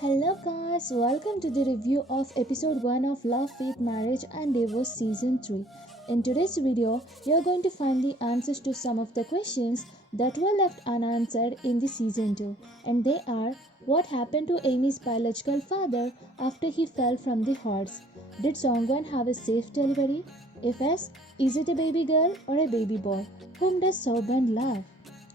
Hello guys, welcome to the review of episode 1 of Love, Faith, Marriage and Divorce season 3. In today's video, you are going to find the answers to some of the questions that were left unanswered in the season 2, and they are: what happened to Amy's biological father after he fell from the horse? Did Songwon have a safe delivery? If yes, is it a baby girl or a baby boy? Whom does Songwon love?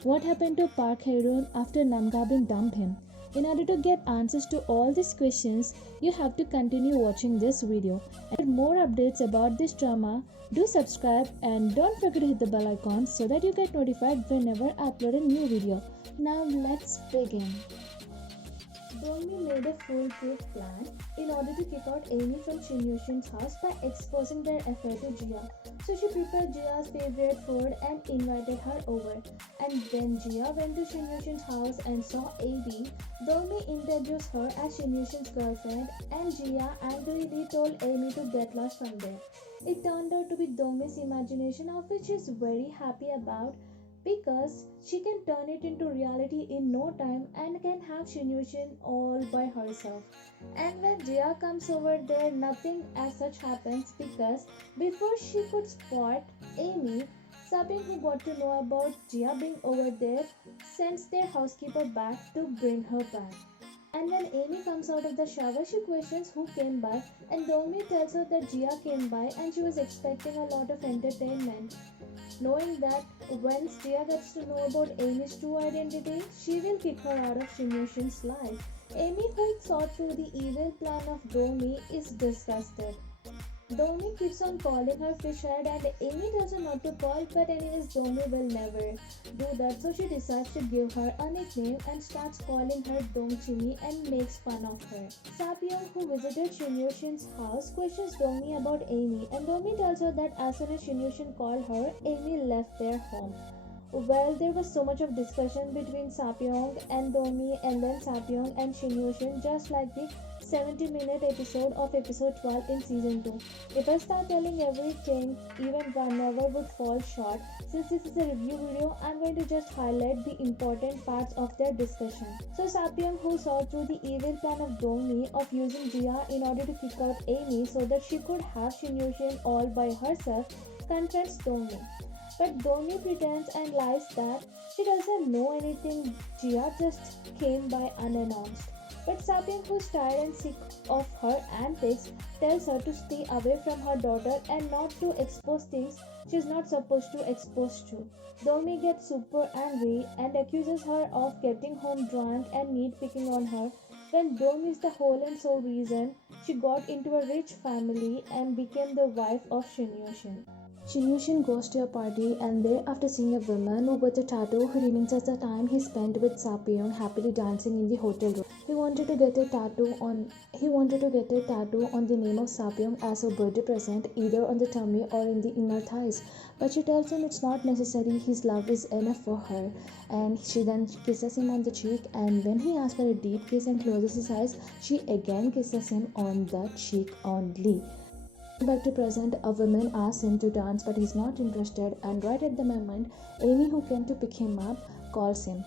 What happened to Park Hye Run after Namgabin dumped him? In order to get answers to all these questions, you have to continue watching this video. And for more updates about this drama, do subscribe and don't forget to hit the bell icon so that you get notified whenever I upload a new video. Now let's begin. Dongmi made a foolproof plan in order to kick out Amy from Shin Yushin's house by exposing their affair to Jia. So she prepared Jia's favorite food and invited her over. And when Jia went to Shin Yushin's house and saw AB, Dongmi introduced her as Shin Yushin's girlfriend, and Jia angrily told Amy to get lost from there. It turned out to be Dongmi's imagination, of which she is very happy about, because she can turn it into reality in no time and can have Shinyushin all by herself. And when Jia comes over there, nothing as such happens, because before she could spot Amy, Sabin, who got to know about Jia being over there, sends their housekeeper back to bring her back. And when Amy comes out of the shower, she questions who came by, and Dongmi tells her that Jia came by and she was expecting a lot of entertainment, knowing that once Jia gets to know about Amy's true identity, she will kick her out of Shinyushin's life. Amy, who saw through the evil plan of Dongmi, is disgusted. Dongmi keeps on calling her fishhead, and Amy tells her not to call, but anyways Dongmi will never do that, so she decides to give her a nickname and starts calling her Dongchimi and makes fun of her. Sapyeong, who visited Shinyushin's house, questions Dongmi about Amy, and Dongmi tells her that as soon as Shinyushin called her, Amy left their home. Well, there was so much of discussion between Sapyeong and Dongmi, and then Sapyeong and Shinyushin, just like the 70-minute episode of episode 12 in season 2. If I start telling everything, even 1 hour would fall short. Since this is a review video, I'm going to just highlight the important parts of their discussion. So Sapyeong, who saw through the evil plan of Dongmi of using Jia in order to kick out Amy so that she could have Shinyushin all by herself, confronts Dongmi. But Dongmi pretends and lies that she doesn't know anything. Jia just came by unannounced. But Sapyeong, who's tired and sick of her antics, tells her to stay away from her daughter and not to expose things she's not supposed to expose to. Dongmi gets super angry and accuses her of getting home drunk and nitpicking on her, when Dongmi is the whole and sole reason she got into a rich family and became the wife of Shinyushin. Shinyushin goes to a party, and there, after seeing a woman with a tattoo who remembers the time he spent with Sapyeong happily dancing in the hotel room. He wanted to get a tattoo on the name of Sapyeong as a birthday present, either on the tummy or in the inner thighs. But she tells him it's not necessary, his love is enough for her. And she then kisses him on the cheek, and when he asks for a deep kiss and closes his eyes, she again kisses him on the cheek only. Back to present, a woman asks him to dance, but he's not interested, and right at the moment, Amy, who came to pick him up, calls him.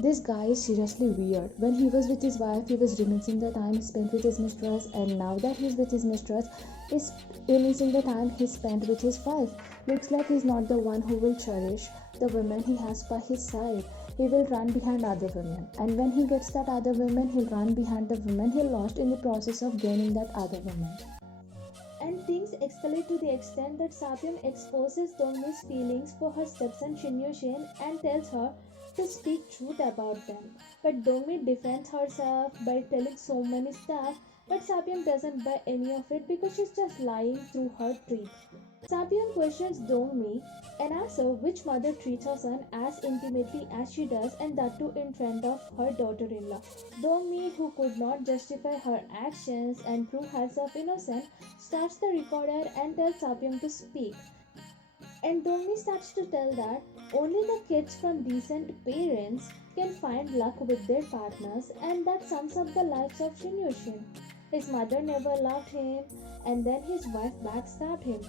This guy is seriously weird. When he was with his wife, he was reminiscing the time he spent with his mistress, and now that he's with his mistress, he's reminiscing the time he spent with his wife. Looks like he's not the one who will cherish the woman he has by his side. He will run behind other women, and when he gets that other woman, he'll run behind the woman he lost in the process of gaining that other woman. And things escalate to the extent that Sapyeong exposes Dongmi's feelings for her stepson Shinyushin and tells her to speak truth about them. But Dongmi defends herself by telling so many stuff, but Sapyeong doesn't buy any of it because she's just lying through her teeth. Sapyeong questions Dongmi and asks her which mother treats her son as intimately as she does, and that too in front of her daughter-in-law. Dongmi, who could not justify her actions and prove herself innocent, starts the recorder and tells Sapyeong to speak. And Dongmi starts to tell that only the kids from decent parents can find luck with their partners, and that sums up the lives of Shinyushin. His mother never loved him, and then his wife backstabbed him.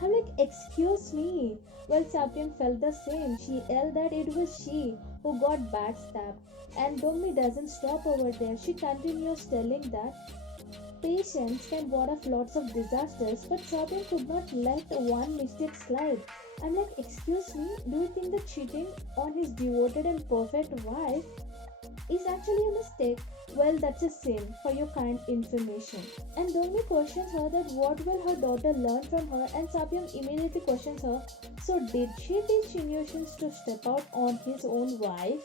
I'm like, excuse me. Well, Sapyang felt the same. She yelled that it was she who got backstabbed. And Dongmi doesn't stop over there. She continues telling that patience can ward off lots of disasters, but Sapyang could not let one mistake slide. I'm like, excuse me, do you think that cheating on his devoted and perfect wife is actually a mistake? Well, that's a sin for your kind information. And Dongmi questions her that what will her daughter learn from her, and Sapyang immediately questions her, so did she teach Shinyoshin to step out on his own wife?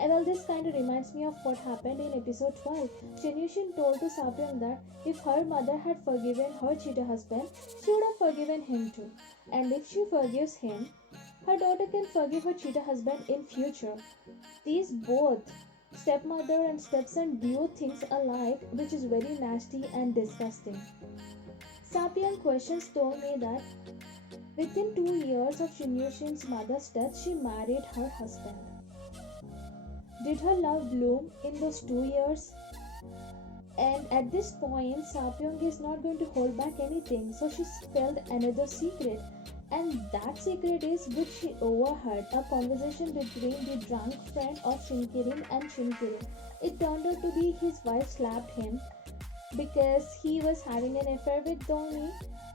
And all this kind of reminds me of what happened in episode 12. Shinyushin told to Sapyang that if her mother had forgiven her cheater husband, she would have forgiven him too. And if she forgives him, her daughter can forgive her cheater husband in future. These both stepmother and stepson do things alike, which is very nasty and disgusting. Sapyang questions told me that within 2 years of Shinyushin's mother's death, she married her husband. Did her love bloom in those 2 years? And at this point, Sapyong is not going to hold back anything, so she spilled another secret. And that secret is which she overheard a conversation between the drunk friend of Shinkirin and Shinkirin. It turned out to be his wife slapped him because he was having an affair with Dongmi,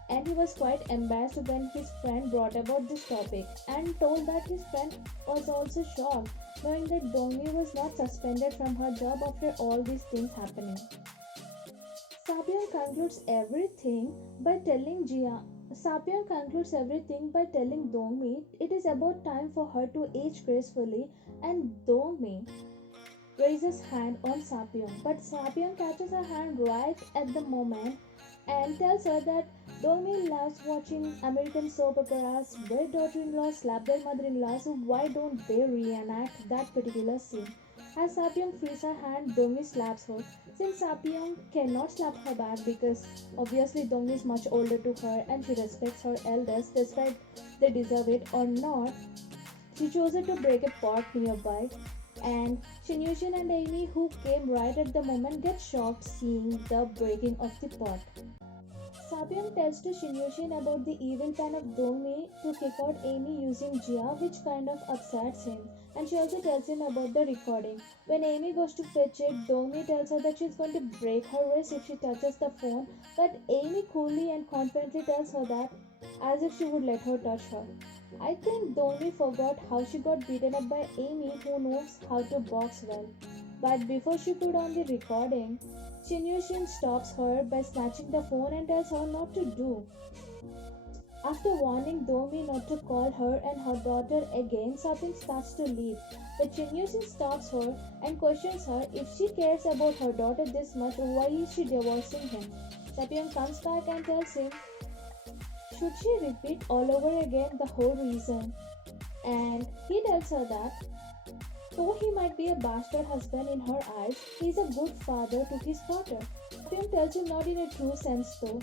and he was quite embarrassed when his friend brought about this topic and told that his friend was also shocked knowing that Dongmi was not suspended from her job after all these things happening. Sapyong concludes everything by telling Jia. Sapyong concludes everything by telling Dongmi it is about time for her to age gracefully, and Dongmi raises hand on Sapyong, but Sapyong catches her hand right at the moment and tells her that Dongmi loves watching American soap operas where daughter-in-laws slap their mother-in-law, so why don't they reenact that particular scene? As Sapyong frees her hand, Dongmi slaps her. Since Sapyong cannot slap her back because obviously Dongmi is much older to her and she respects her elders despite they deserve it or not, she chose to break a pot nearby, and Shinyushin and Amy, who came right at the moment, get shocked seeing the breaking of the pot. Sapyong tells to Shinyushin about the evil plan of Dongmei to kick out Amy using Jia, which kind of upsets him. And she also tells him about the recording. When Amy goes to fetch it, Dongmei tells her that she's going to break her wrist if she touches the phone, but Amy coolly and confidently tells her that as if she would let her touch her. I think Dongmei forgot how she got beaten up by Amy, who knows how to box well. But before she put on the recording, Shinyushin stops her by snatching the phone and tells her not to do. After warning Domi not to call her and her daughter again, Sapyong starts to leave. But Shinyushin stops her and questions her if she cares about her daughter this much, why is she divorcing him? Sapyong comes back and tells him, should she repeat all over again the whole reason? And he tells her that though he might be a bastard husband in her eyes, he is a good father to his daughter. Sapyong tells him not in a true sense though.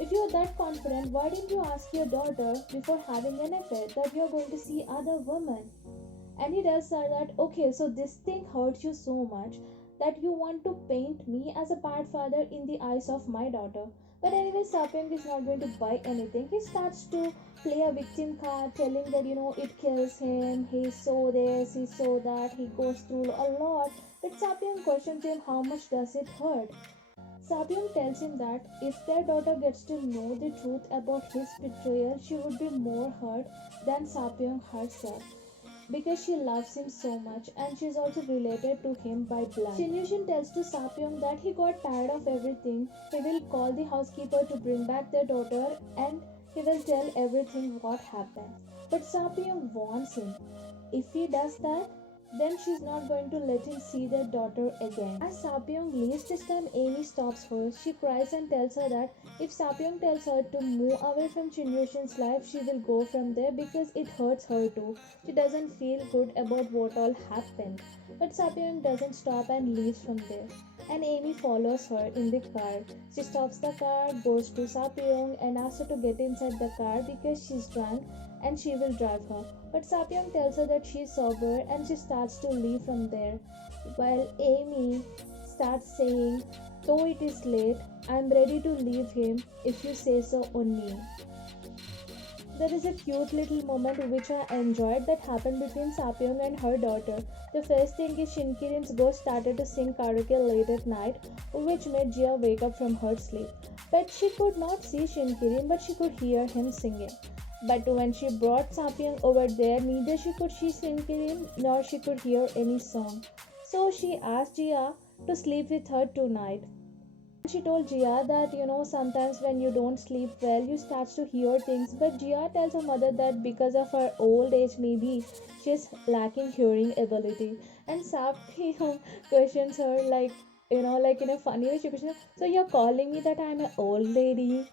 If you are that confident, why didn't you ask your daughter before having an affair that you are going to see other women? And he tells her that okay, so this thing hurts you so much that you want to paint me as a bad father in the eyes of my daughter. But anyway, Sapyong is not going to buy anything. He starts to play a victim card, telling that it kills him, he saw this, he saw that, he goes through a lot. But Sapyong questions him how much does it hurt. Sapyong tells him that if their daughter gets to know the truth about his betrayal, she would be more hurt than Sapyong herself because she loves him so much and she is also related to him by blood. Shinyushin tells to Sapyong that he got tired of everything. He will call the housekeeper to bring back their daughter and he will tell everything what happened. But Sapyong warns him. If he does that, then she's not going to let him see their daughter again. As Sapyong leaves, this time Amy stops her. She cries and tells her that if Sapyong tells her to move away from Shinyushin's life, she will go from there because it hurts her too. She doesn't feel good about what all happened. But Sapyong doesn't stop and leaves from there. And Amy follows her in the car. She stops the car, goes to Sapyong and asks her to get inside the car because she's drunk and she will drive her. But Sapyong tells her that she's sober and she starts to leave from there. While Amy starts saying Though it is late, I am ready to leave him if you say so only. There is a cute little moment which I enjoyed that happened between Sapyong and her daughter. The first thing is Shinkirin's ghost started to sing karaoke late at night, which made Jia wake up from her sleep. But she could not see Shinkirin, but she could hear him singing. But when she brought Sapyong over there, neither she could see Shinkirin nor she could hear any song. So she asked Jia to sleep with her tonight. She told Jia that sometimes when you don't sleep well you start to hear things, but Jia tells her mother that because of her old age maybe she's lacking hearing ability. And Sapki questions her like in a funny way she questions her, so you're calling me that I'm an old lady?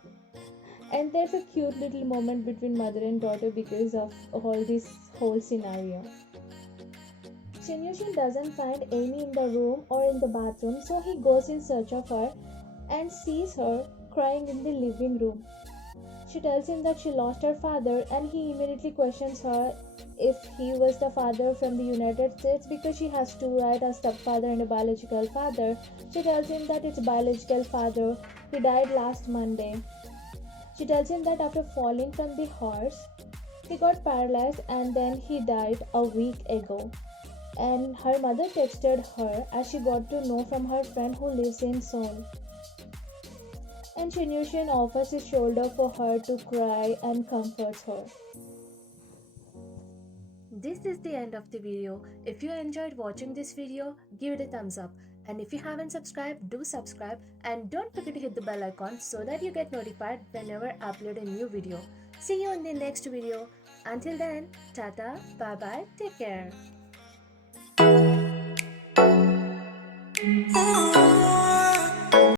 And there's a cute little moment between mother and daughter because of all this whole scenario. Shin Yushin doesn't find Amy in the room or in the bathroom, so he goes in search of her and sees her crying in the living room. She tells him that she lost her father, and he immediately questions her if he was the father from the United States because she has two, right? A stepfather and a biological father. She tells him that it's biological father. He died last Monday. She tells him that after falling from the horse, he got paralyzed and then he died a week ago. And her mother texted her as she got to know from her friend who lives in Seoul. And Shin Yushin offers his shoulder for her to cry and comforts her. This is the end of the video. If you enjoyed watching this video, give it a thumbs up. And if you haven't subscribed, do subscribe and don't forget to hit the bell icon so that you get notified whenever I upload a new video. See you in the next video. Until then, tata, bye bye, take care.